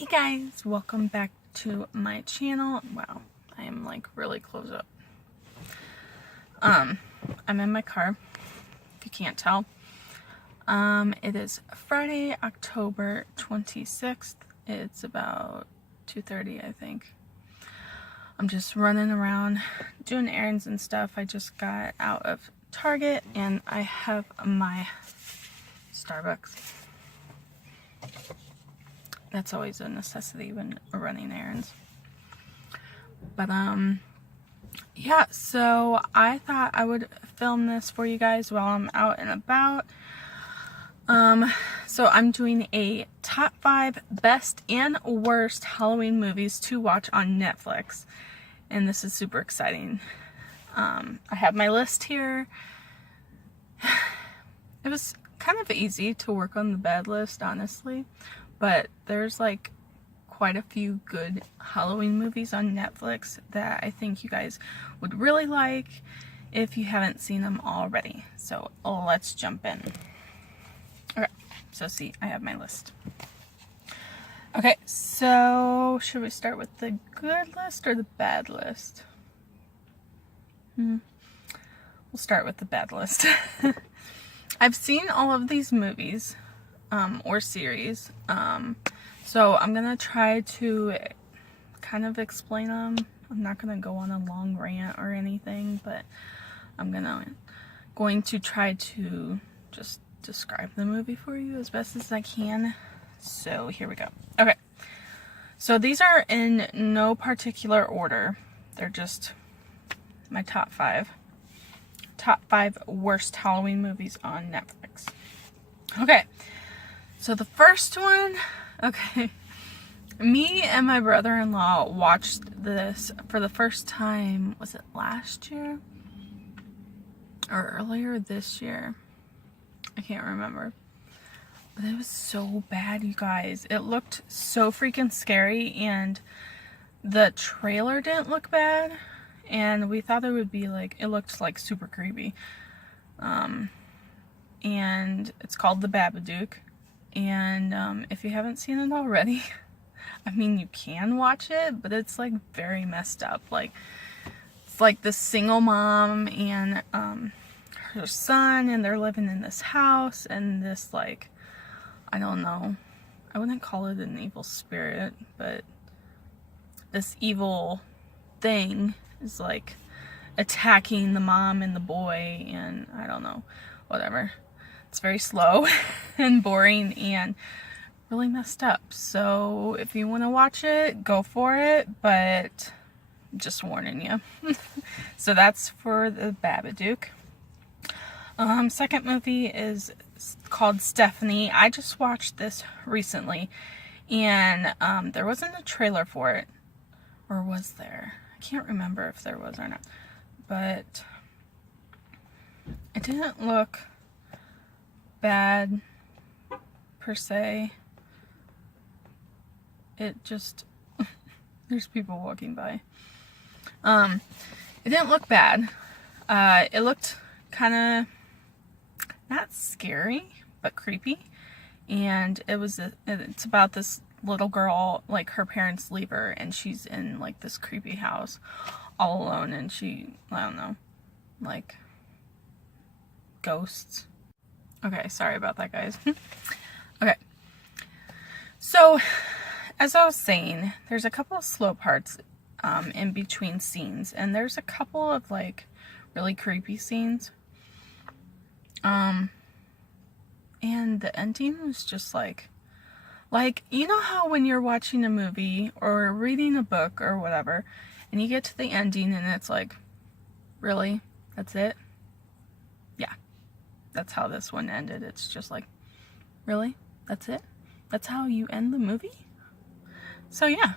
Hey guys, welcome back to my channel. Wow, I am like really close up. I'm in my car, if you can't tell. It is Friday, October 26th. It's about 2:30, I think. I'm just running around doing errands and stuff. I just got out of Target and I have my Starbucks. That's always a necessity when running errands. But yeah, so I thought I would film this for you guys while I'm out and about. So I'm doing a top 5 best and worst Halloween movies to watch on Netflix. And this is super exciting. I have my list here. It was kind of easy to work on the bad list, honestly. But there's like quite a few good Halloween movies on Netflix that I think you guys would really like if you haven't seen them already. So let's jump in. Okay, so see, I have my list. Okay, so should we start with the good list or the bad list? We'll start with the bad list. I've seen all of these movies or series. So I'm gonna try to kind of explain them. I'm not gonna go on a long rant or anything, but I'm going to try to just describe the movie for you as best as I can. So here we go. Okay. So these are in no particular order. They're just my top 5. Top 5 worst Halloween movies on Netflix. Okay. So the first one, okay, me and my brother-in-law watched this for the first time, was it last year? Or earlier this year? I can't remember. But it was so bad, you guys. It looked so freaking scary, and the trailer didn't look bad, and we thought it would be like, it looked like super creepy. And it's called The Babadook. And if you haven't seen it already, I mean, you can watch it, but it's like very messed up. Like, it's like this single mom and her son, and they're living in this house, and this, like, I don't know, I wouldn't call it an evil spirit, but this evil thing is like attacking the mom and the boy, and I don't know, whatever. It's very slow and boring and really messed up. So if you want to watch it, go for it, but just warning you. So that's for The Babadook. Second movie is called Stephanie. I just watched this recently, and there wasn't a trailer for it. Or was there? I can't remember if there was or not. But it didn't look bad per se. It just there's people walking by. It didn't look bad. It looked kind of not scary, but creepy. And it's about this little girl, like her parents leave her, and she's in like this creepy house all alone, and I don't know, like ghosts. Okay, sorry about that, guys. Okay. So, as I was saying, there's a couple of slow parts in between scenes, and there's a couple of like really creepy scenes. And the ending was just like, you know how when you're watching a movie or reading a book or whatever, and you get to the ending and it's like, really? That's it? Yeah. That's how this one ended. It's just like, really? That's it? That's how you end the movie? So yeah.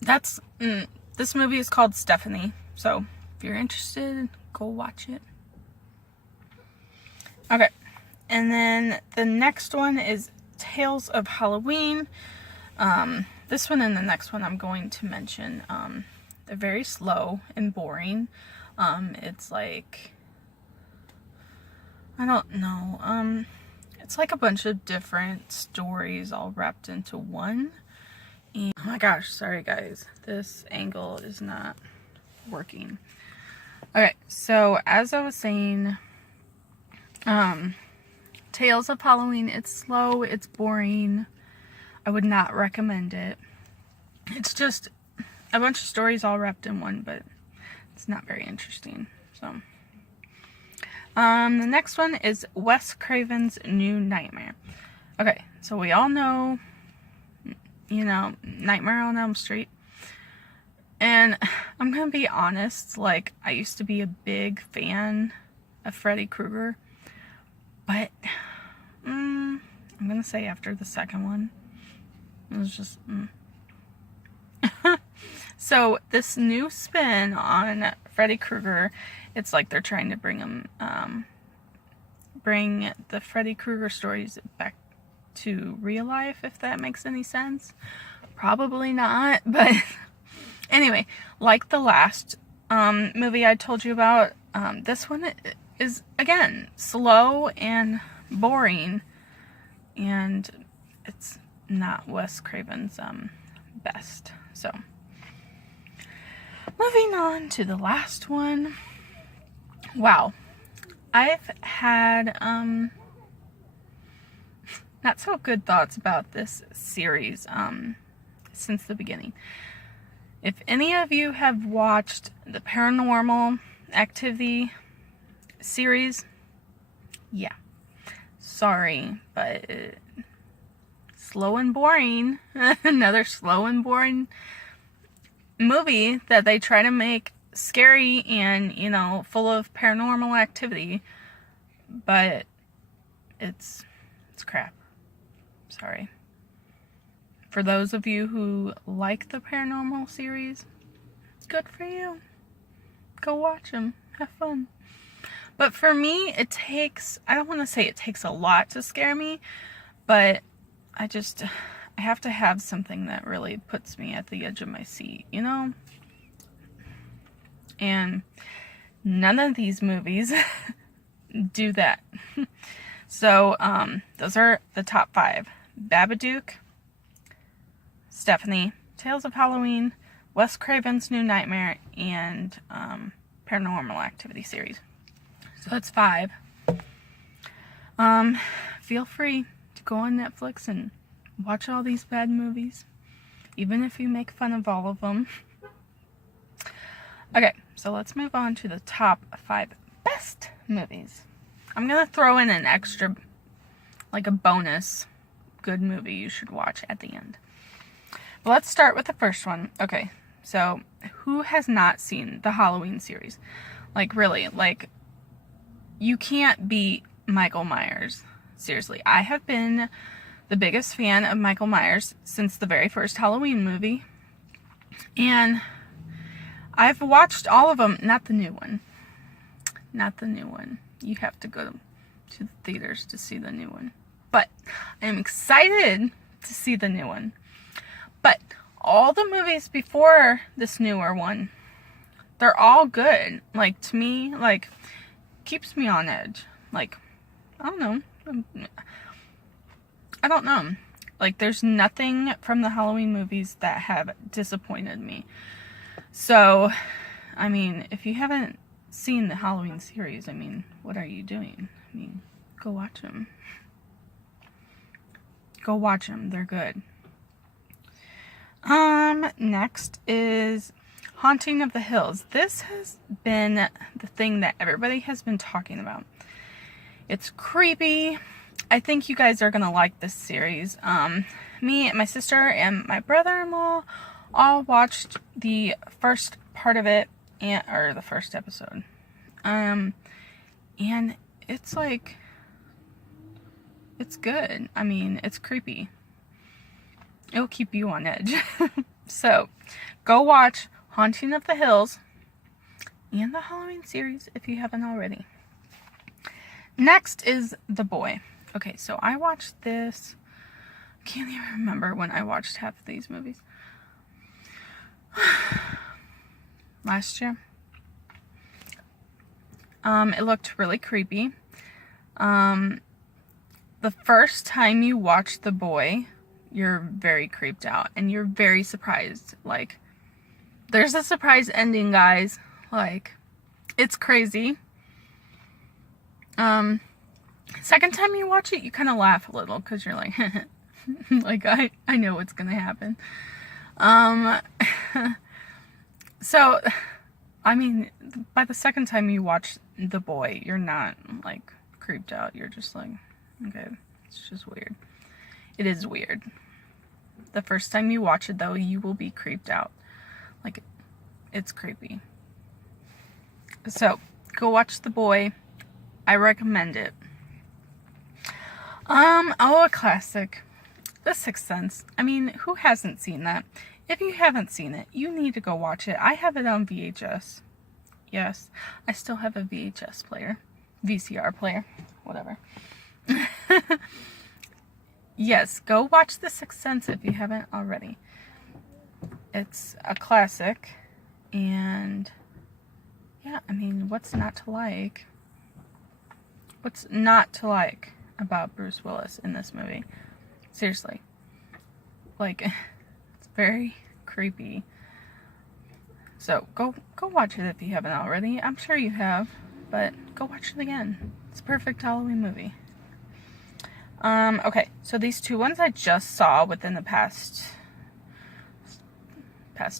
This movie is called Stephanie. So if you're interested, go watch it. Okay. And then the next one is Tales of Halloween. This one and the next one I'm going to mention. They're very slow and boring. It's like, I don't know. It's like a bunch of different stories all wrapped into one. And, oh my gosh, sorry guys. This angle is not working. Okay, so as I was saying, Tales of Halloween, it's slow, it's boring. I would not recommend it. It's just a bunch of stories all wrapped in one, but it's not very interesting. So, the next one is Wes Craven's New Nightmare. Okay, so we all know, Nightmare on Elm Street. And I'm gonna be honest, like, I used to be a big fan of Freddy Krueger, but I'm gonna say after the second one, it was just So this new spin on Freddy Krueger, it's like they're trying to bring the Freddy Krueger stories back to real life, if that makes any sense. Probably not, but anyway, like the last movie I told you about, this one is, again, slow and boring, and it's not Wes Craven's best. So, moving on to the last one. Wow. I've had not so good thoughts about this series since the beginning. If any of you have watched the Paranormal Activity series, yeah, sorry, but slow and boring. Another slow and boring movie that they try to make scary and, full of paranormal activity, but it's crap. Sorry. For those of you who like the Paranormal series, good for you. Go watch them. Have fun. But for me, I don't want to say it takes a lot to scare me, but I have to have something that really puts me at the edge of my seat, And none of these movies do that. So, those are the top 5. Babadook, Stephanie, Tales of Halloween, Wes Craven's New Nightmare, and Paranormal Activity series. So that's 5. Feel free to go on Netflix and watch all these bad movies, even if you make fun of all of them. Okay, so let's move on to the top 5 best movies. I'm gonna throw in an extra, like a bonus, good movie you should watch at the end. But let's start with the first one. Okay, so who has not seen the Halloween series? Like, really, like, you can't beat Michael Myers. Seriously, I have been the biggest fan of Michael Myers since the very first Halloween movie. And I've watched all of them, not the new one. Not the new one. You have to go to the theaters to see the new one. But I am excited to see the new one. But all the movies before this newer one, they're all good. Like, to me, like, keeps me on edge. Like, I don't know. Like, there's nothing from the Halloween movies that have disappointed me. So, I mean, if you haven't seen the Halloween series, I mean, what are you doing? I mean, go watch them. Go watch them. They're good. Next is Haunting of the Hills. This has been the thing that everybody has been talking about. It's creepy. I think you guys are gonna like this series. Me and my sister and my brother-in-law all watched the first part of it, or the first episode. And it's like, it's good. I mean, it's creepy. It'll keep you on edge. So, go watch Haunting of the Hills and the Halloween series if you haven't already. Next is The Boy. Okay, so I watched this, can't even remember when I watched half of these movies. Last year. It looked really creepy. The the first time you watch The Boy, you're very creeped out and you're very surprised. Like, there's a surprise ending, guys. Like, it's crazy. Second time you watch it, you kind of laugh a little because you're like, like, I know what's gonna happen. So, I mean, by the second time you watch The Boy, you're not, like, creeped out. You're just like, okay, it's just weird. It is weird. The first time you watch it, though, you will be creeped out. Like, it's creepy. So, go watch The Boy. I recommend it. A classic. The Sixth Sense. I mean, who hasn't seen that? If you haven't seen it, you need to go watch it. I have it on VHS. Yes, I still have a VHS player. VCR player. Whatever. Yes, go watch The Sixth Sense if you haven't already. It's a classic. And, yeah, I mean, what's not to like? What's not to like about Bruce Willis in this movie? Seriously. Like, it's very creepy. So, go watch it if you haven't already. I'm sure you have, but go watch it again. It's a perfect Halloween movie. Okay, so these two ones I just saw within the past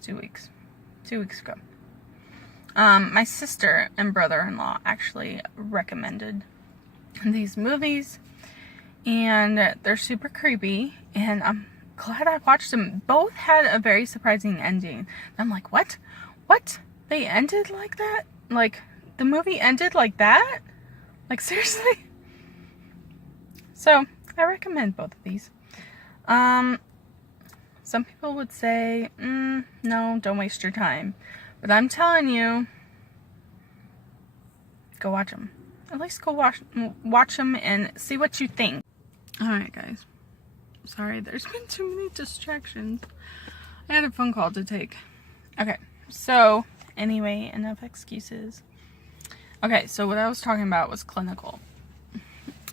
2 weeks. 2 weeks ago. My sister and brother-in-law actually recommended these movies, and they're super creepy, and I'm glad I watched them. Both had a very surprising ending. I'm like, what? What? They ended like that? Like, the movie ended like that? Like, seriously? So, I recommend both of these. Some people would say, no, don't waste your time. But I'm telling you, go watch them. At least go watch them and see what you think. Alright, guys. Sorry, there's been too many distractions. I had a phone call to take. Okay, so, anyway, enough excuses. Okay, so what I was talking about was Clinical.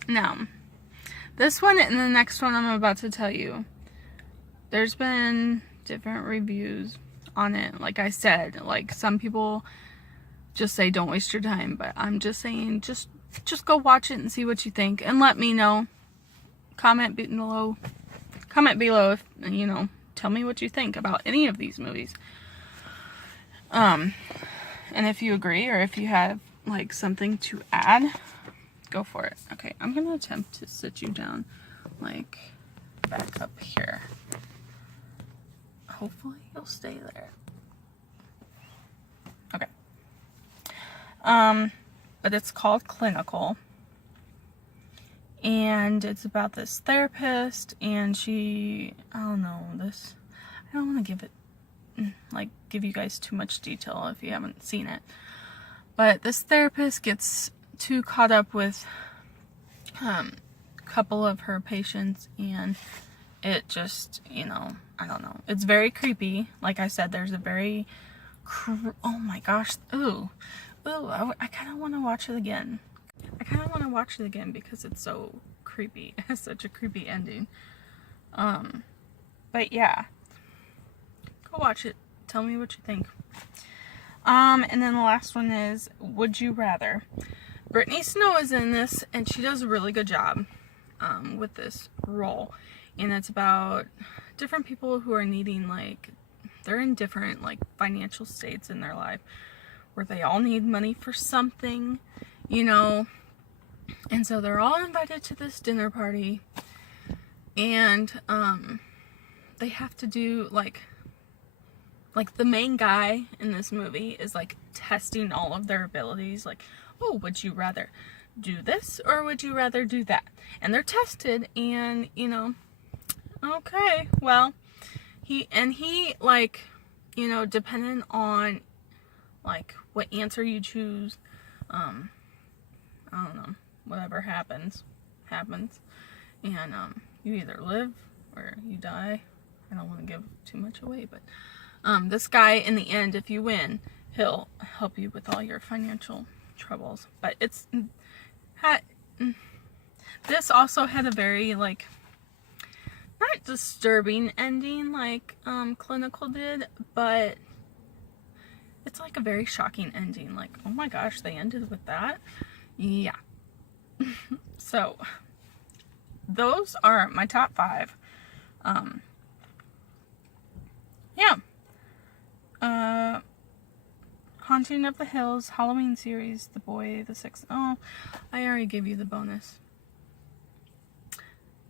Now, this one and the next one I'm about to tell you, there's been different reviews on it. Like I said, like, some people just say don't waste your time, but I'm just saying just go watch it and see what you think and let me know. Comment below if, you know, tell me what you think about any of these movies. And if you agree or if you have like something to add, go for it. Okay, I'm gonna attempt to sit you down like back up here. Hopefully you'll stay there. Okay. But it's called Clinical. And it's about this therapist, and I don't want to give you guys too much detail if you haven't seen it. But this therapist gets too caught up with a couple of her patients, and it just, I don't know. It's very creepy. Like I said, there's a very, oh my gosh, I kind of want to watch it again. Because it's so creepy. It has such a creepy ending. But yeah. Go watch it. Tell me what you think. And then the last one is Would You Rather. Brittany Snow is in this, and she does a really good job with this role. And it's about different people who are needing, like, they're in different, like, financial states in their life where they all need money for something, and so they're all invited to this dinner party, and they have to do like the main guy in this movie is like testing all of their abilities, like, oh, would you rather do this or would you rather do that? And they're tested, and okay, well, he like, depending on like what answer you choose, I don't know, whatever happens, and you either live or you die. I don't want to give too much away, but this guy, in the end, if you win, he'll help you with all your financial troubles. But This also had a very, like, not disturbing ending like Clinical did, but it's like a very shocking ending. Like, oh my gosh, they ended with that? Yeah. So, those are my top 5. Yeah. Haunting of the Hills, Halloween series, The Boy, The Sixth. Oh, I already gave you the bonus.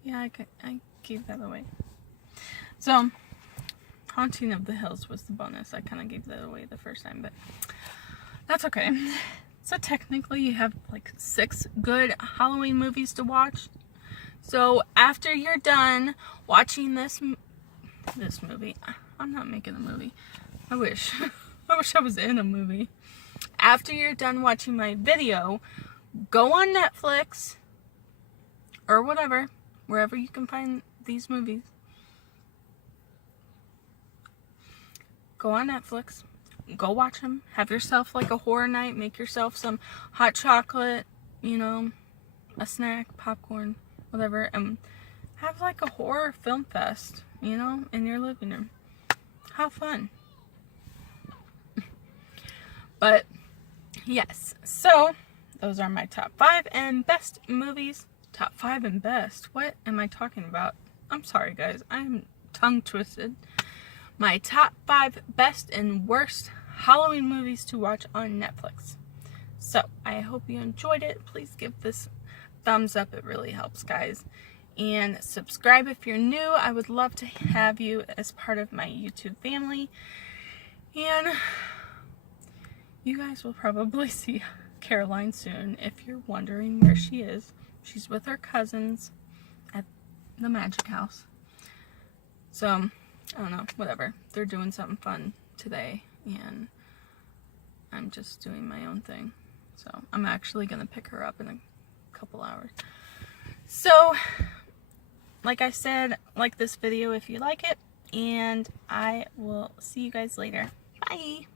Yeah, I gave that away. So, Haunting of the Hills was the bonus. I kind of gave that away the first time, but that's okay. So technically you have like 6 good Halloween movies to watch. So after you're done watching this movie, I'm not making a movie. I wish. I wish I was in a movie. After you're done watching my video, go on Netflix or whatever, wherever you can find these movies. Go on Netflix, go watch them, have yourself like a horror night, make yourself some hot chocolate, you know, a snack, popcorn, whatever, and have like a horror film fest, you know, in your living room. Have fun. But yes, so those are my top 5 and best movies. Top 5 and best. What am I talking about? I'm sorry guys, I'm tongue twisted. My top 5 best and worst Halloween movies to watch on Netflix. So, I hope you enjoyed it. Please give this thumbs up. It really helps, guys. And subscribe if you're new. I would love to have you as part of my YouTube family. And you guys will probably see Caroline soon if you're wondering where she is. She's with her cousins at the Magic House. So, I don't know, whatever. They're doing something fun today, and I'm just doing my own thing. So, I'm actually going to pick her up in a couple hours. So, like I said, like this video if you like it, and I will see you guys later. Bye!